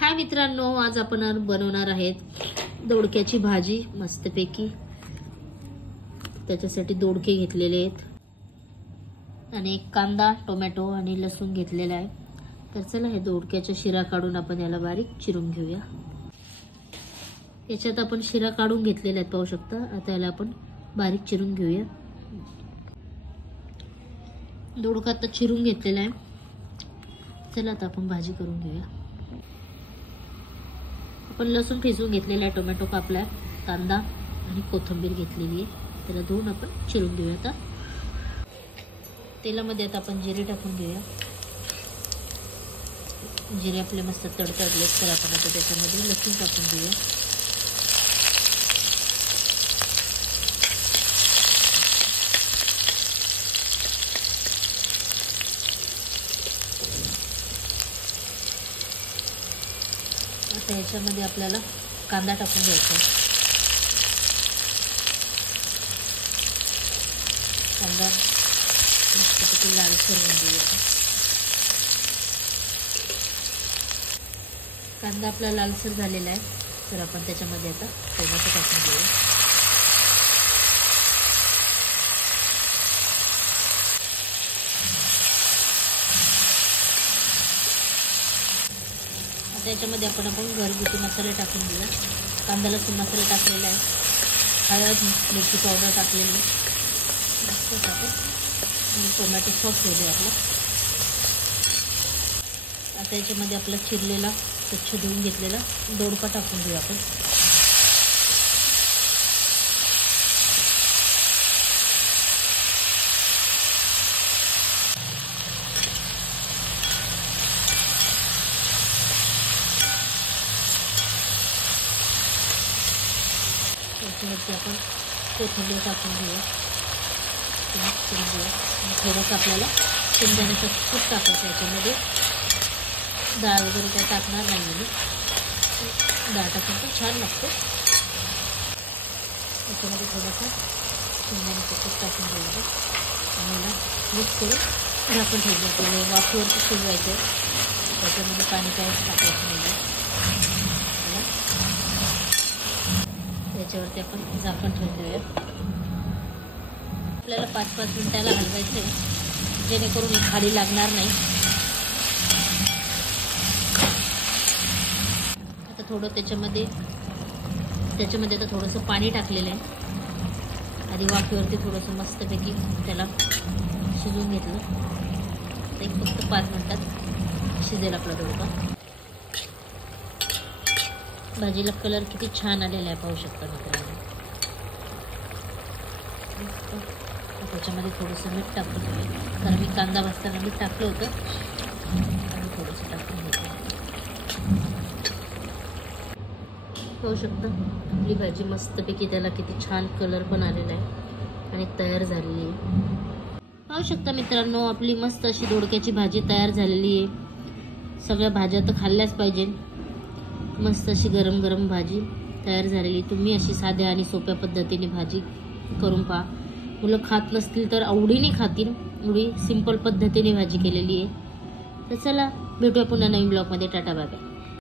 हाय मित्रांनो, आज आपण बनवणार आहेत दोडक्याची भाजी मस्तपैकी। त्याच्यासाठी दोडके घेतलेले आहेत आणि एक कांदा, टोमॅटो आणि लसूण घेतलेला आहे। तर चला हे दोडक्याचा शिरा काढून आपण याला बारीक चिरून घेऊया। याच्यात आपण शिरा काढून घेतलेला आहे, पाहू शकता। आता याला आपण बारीक चिरून घेऊया। दोडका आता चिरून घेतलेला आहे। चला आता आपण भाजी करून घेऊया। आपण लसूण ठेचून घेतलेला आहे, टोमॅटो कापलाय, कांदा आणि कोथिंबीर घेतलेली आहे। त्याला धुवून आपण चिरून घेऊया। आता तेलामध्ये आता आपण जिरे टाकून घेऊया। जिरे आपले मस्त तडतडले तर आपण आता त्याच्यामध्ये लसूण टाकून घेऊया। आता याच्यामध्ये आपल्याला कांदा टाकून घ्यायचा आहे। कांदा मस्तपैकी लालसर होऊन देऊया। कांदा आपला लालसर झालेला आहे, तर आपण त्याच्यामध्ये आता टोमॅटो टाकून घेऊया। आता याच्यामध्ये आपण घरगुती मसाले टाकून घेऊया। कांदा लसूण मसाला टाकलेला आहे, हळद, मिरची पावडर टाकलेली आहे, मस्त टाकून आणि टोमॅटो सॉस होऊ द्या आपला। आता याच्यामध्ये आपला चिरलेला स्वच्छ धुवून घेतलेला दोडका टाकून घेऊ आपण। त्याच्यावरती आपण कोथिंबीर टाकून घेऊया, थोडंसं आपल्याला शेंगदाण्याचं कूट टाकायचं। याच्यामध्ये डाळ वगैरे काही टाकणार नाही मी, डाळ टाकून पण छान लागतं। याच्यामध्ये थोडंसं शेंगदाण्याचं कूट टाकून घ्यायचं आणि याला मिक्स करून झाकून ठेवलं। आपल्याला वाफेवरती शिजवायचं, त्याच्यामध्ये पाणी काहीच टाकायचं नाही। त्याच्यावरती आपण झाकण ठेवून देऊया। आपल्याला 5-5 मिनिटाला हलवायचं आहे, जेणेकरून ही खाली लागणार नाही। आता थोडं त्याच्यामध्ये आता थोडंसं पाणी टाकलेलं आहे आणि वाफेवरती थोडंसं मस्तपैकी त्याला शिजवून घेतलं। एक फक्त 5 मिनिटात शिजेल आपला दोडका। भाजीला कलर किती छान आलेला आहे, पाहू शकता मित्रांनो। त्याच्यामध्ये थोडंसं मीठ टाकून घेऊया, कारण मी कांदा भाजताना मीठ टाकलं होतं आणि थोडंसं टाकून घेतलं। पाहू शकता आपली भाजी मस्तपैकी, त्याला किती छान कलर पण आलेला आहे आणि तयार झालेली आहे। पाहू शकता मित्रांनो, आपली मस्त अशी दोडक्याची भाजी तयार झालेली आहे। सगळ्या भाज्या तर खाल्ल्याच पाहिजे। मस्त अशी गरम गरम भाजी तयार झालेली। तुम्ही अशी साध्या आणि सोप्या पद्धतीने भाजी करून पहा। मुलं खात नसतील तर आवडीने खातील, एवढी सिंपल पद्धतीने भाजी केलेली आहे। तर चला भेटूया पुन्हा नवीन ब्लॉगमध्ये। Tata bye bye.